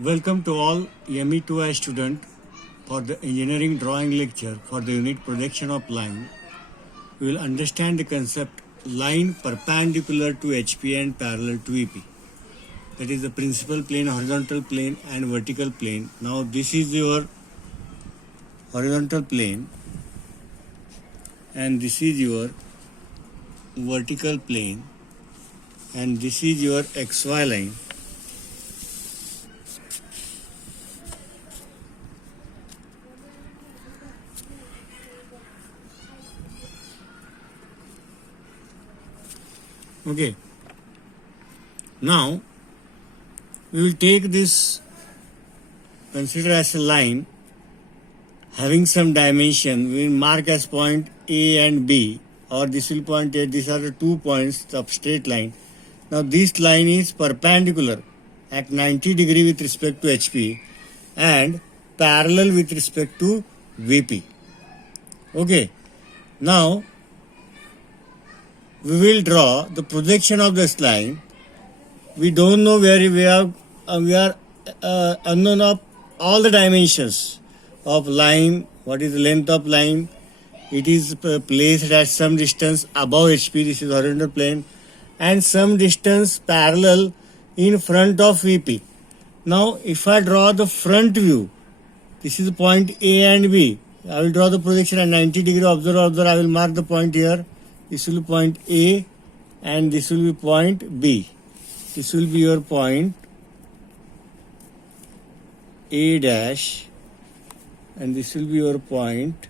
Welcome to all ME2I student for the engineering drawing lecture for the unit projection of line. We will understand the concept line perpendicular to HP and parallel to EP. That is the principal plane, horizontal plane and vertical plane. Now this is your horizontal plane and this is your vertical plane and this is your XY line. Okay. Now we will take this, consider as a line having some dimension. We will mark as point A and B, or this will point A. These are the 2 points of straight line. Now this line is perpendicular at 90 degree with respect to HP and parallel with respect to VP. Okay. Now we will draw the projection of this line. We don't know where we are unknown of all the dimensions of line. What is the length of line? It is placed at some distance above HP. This is horizontal plane, and some distance parallel in front of VP. Now, if I draw the front view, this is point A and B. I will draw the projection at 90 degree. Observe. I will mark the point here. This will be point A and this will be point B. This will be your point A dash and this will be your point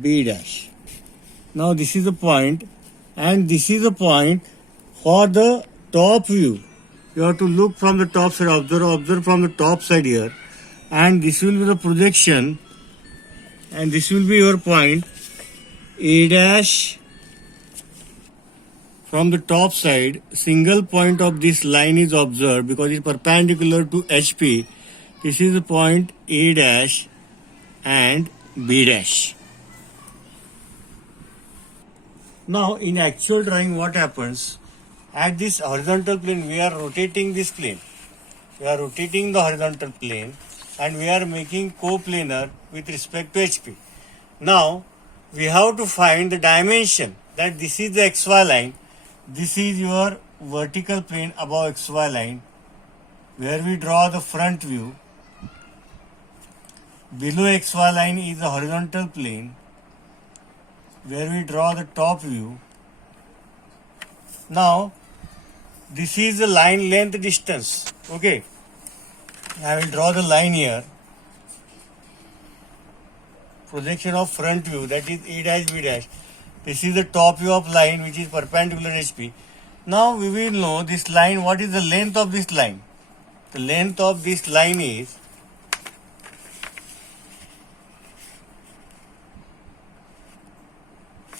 B dash. Now this is the point and this is the point for the top view. You have to look from the top side, observe from the top side here, and this will be the projection. And this will be your point A dash. From the top side, single point of this line is observed because it is perpendicular to HP. This is the point A dash and B dash. Now in actual drawing, what happens? At this horizontal plane, we are rotating this plane. We are rotating the horizontal plane and we are making coplanar with respect to HP. Now we have to find the dimension, that this is the XY line, this is your vertical plane above XY line, where we draw the front view. Below XY line is the horizontal plane, where we draw the top view. Now this is the line length distance. Okay, I will draw the line here. Projection of front view, that is A dash B dash. This is the top view of line which is perpendicular HP. Now we will know this line, what is the length of this line. The length of this line is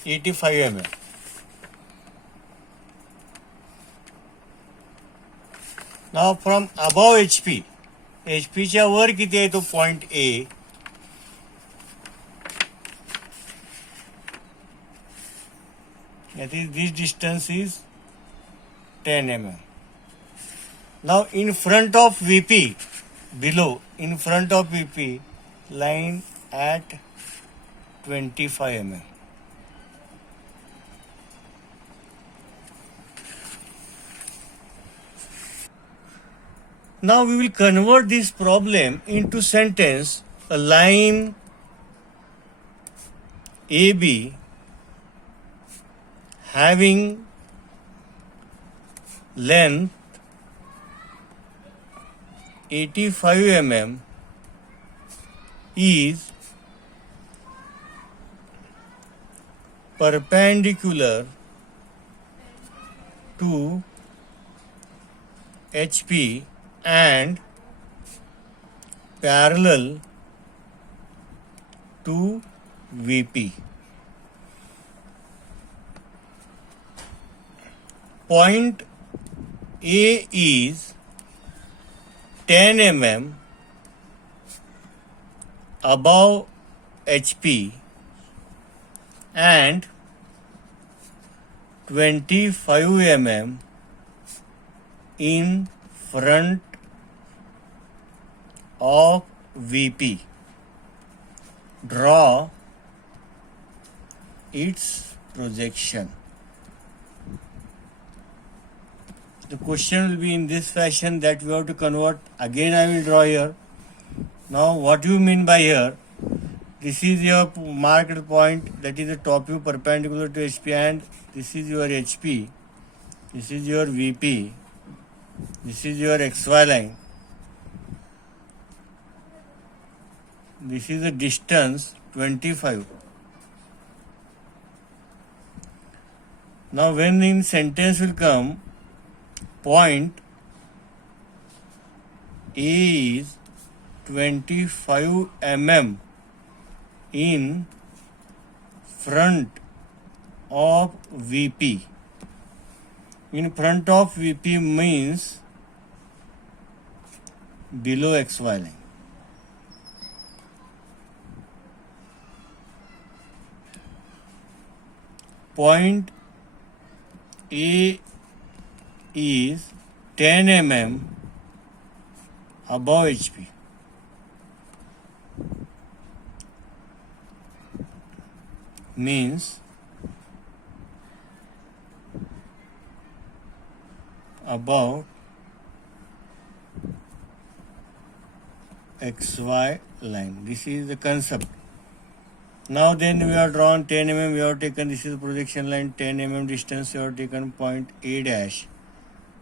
85 mm. Now from above HP, HP च्या वर किती आहे तो point A. That is, this distance is 10 mm. Now in front of VP, below, in front of VP, line at 25 mm. Now we will convert this problem into sentence. A line AB having length 85 mm is perpendicular to HP and parallel to VP. Point A is 10 mm above HP and 25 mm in front of VP. Draw its projection. The question will be in this fashion that we have to convert. Again I will draw here. Now what you mean by here? This is your marked point, that is the top view perpendicular to HP, and this is your HP. This is your VP. This is your XY line. This is the distance 25. Now when in sentence will come, point A is 25 mm in front of VP. In front of VP means below XY line. Point A is 10 mm above HP. Means above XY line. This is the concept. Now then we have drawn 10 mm, we have taken, this is the projection line, 10 mm distance, we have taken point A dash,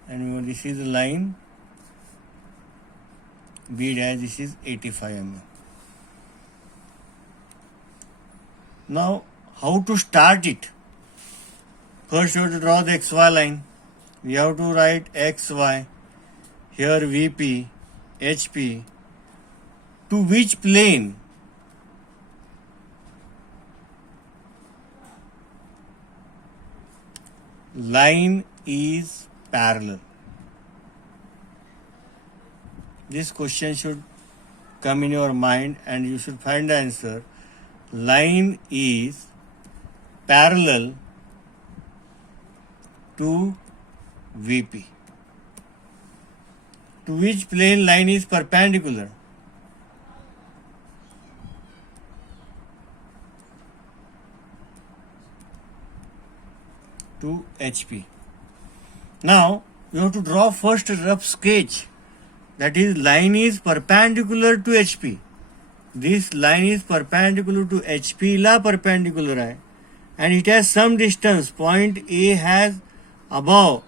and this is the line B dash, this is 85 mm. Now how to start it? First we have to draw the XY line. We have to write XY, here VP, HP, to which plane? Line is parallel. This question should come in your mind and you should find the answer. Line is parallel to VP. To which plane line is perpendicular? To HP. Now you have to draw first a rough sketch, that is line is perpendicular to HP. This line is perpendicular to HP La perpendicular है, and it has some distance. Point A has above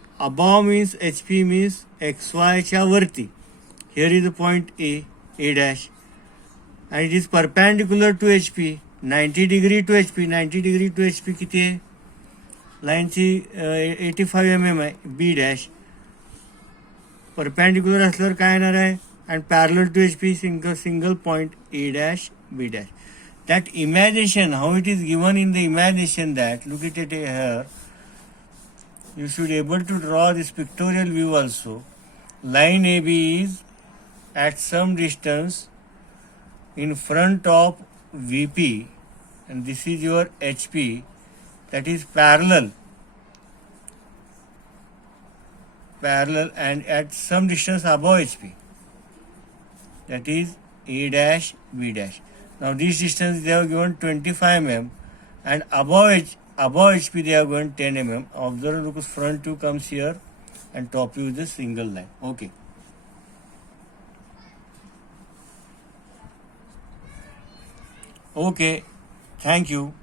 means HP means XY च्या वरती. Here is the point A dash, and it is perpendicular to HP, 90 degree to HP. 90 degree to HP किती आहे? लाईनची 85 mm आहे, B dash. Perpendicular असल्यावर काय येणार आहे? And parallel to HP, single point A dash, B dash. That imagination, how it is given in the imagination, that look at it here. You should be able to draw this pictorial view also. Line AB is at some distance in front of VP, and this is your HP, that is parallel and at some distance above HP, that is A dash, B dash. Now this distance they have given 25 mm, and above HP they have given 10 mm. Observe, because front view comes here and top view is a single line. Okay. Okay, thank you.